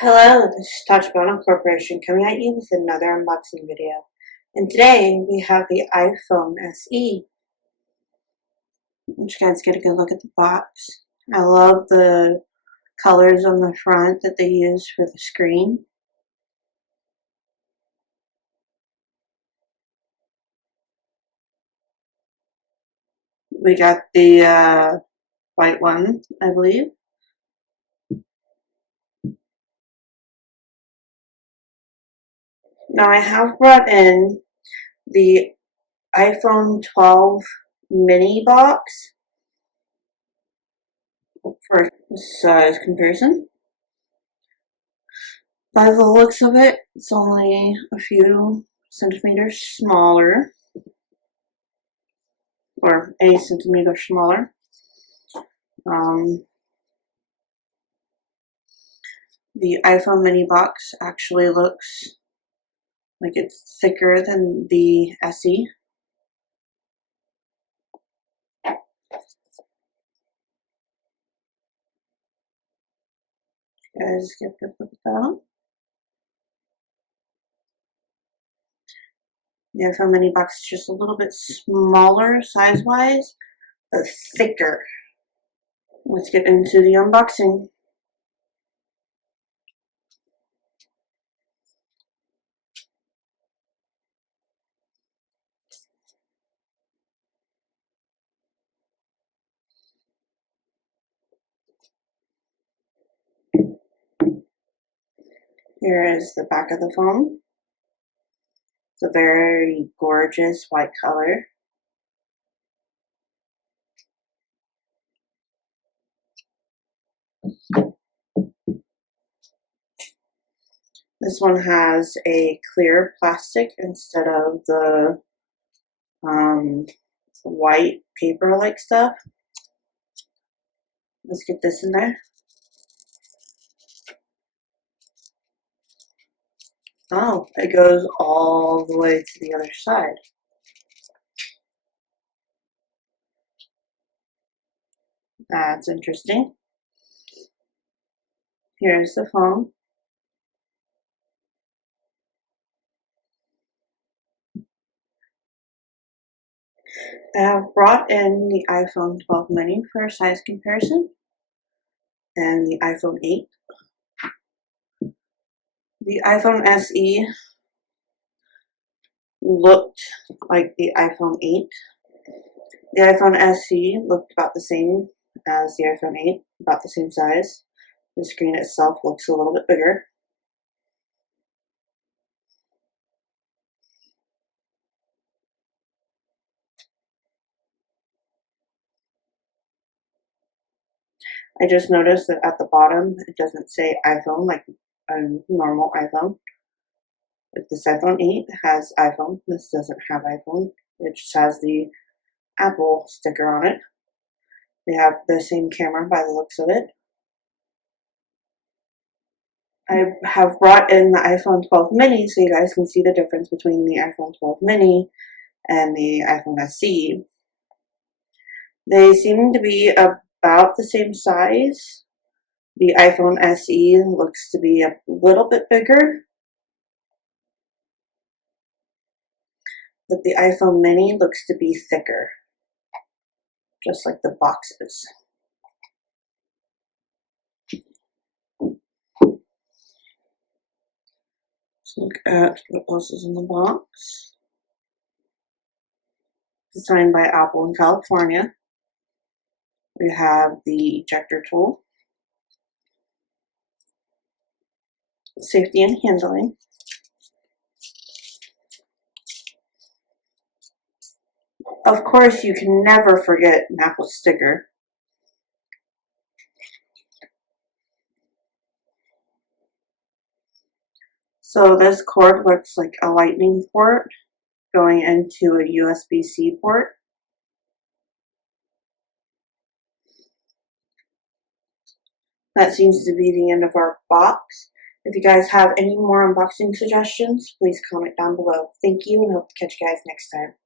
Hello, this is Tachibana Corporation coming at you with another unboxing video. And today we have the iPhone SE. Let you guys get a good look at the box. I love the colors on the front that they use for the screen. We got the white one, I believe. Now I have brought in the iPhone 12 mini box for size comparison. By the looks of it, it's only a few centimeters smaller, or a centimeter smaller. The iPhone mini box actually looks like it's thicker than the SE. You guys get a good look at that. The iPhone mini box is just a little bit smaller size-wise, but thicker. Let's get into the unboxing. Here is the back of the phone. It's a very gorgeous white color. This one has a clear plastic instead of the white paper-like stuff. Let's get this in there. Oh, it goes all the way to the other side. That's interesting. Here's the phone. I have brought in the iPhone 12 mini for a size comparison and the iPhone 8. The iPhone SE looked like the iPhone 8. The iPhone SE looked about the same as the iPhone 8, about the same size. The screen itself looks a little bit bigger. I just noticed that at the bottom it doesn't say iPhone like a normal iPhone. If this iPhone 8 has iPhone, this doesn't have iPhone. It just has the Apple sticker on it. They have the same camera by the looks of it. I have brought in the iPhone 12 mini so you guys can see the difference between the iPhone 12 mini and the iPhone SE. They seem to be about the same size. The iPhone SE looks to be a little bit bigger, but the iPhone mini looks to be thicker, just like the boxes. Let's look at what else is in the box. Designed by Apple in California. We have the ejector tool, safety and handling, of course you can never forget an Apple sticker, so this cord looks like a lightning port going into a USB-C port. That seems to be the end of our box. If you guys have any more unboxing suggestions, please comment down below. Thank you and hope to catch you guys next time.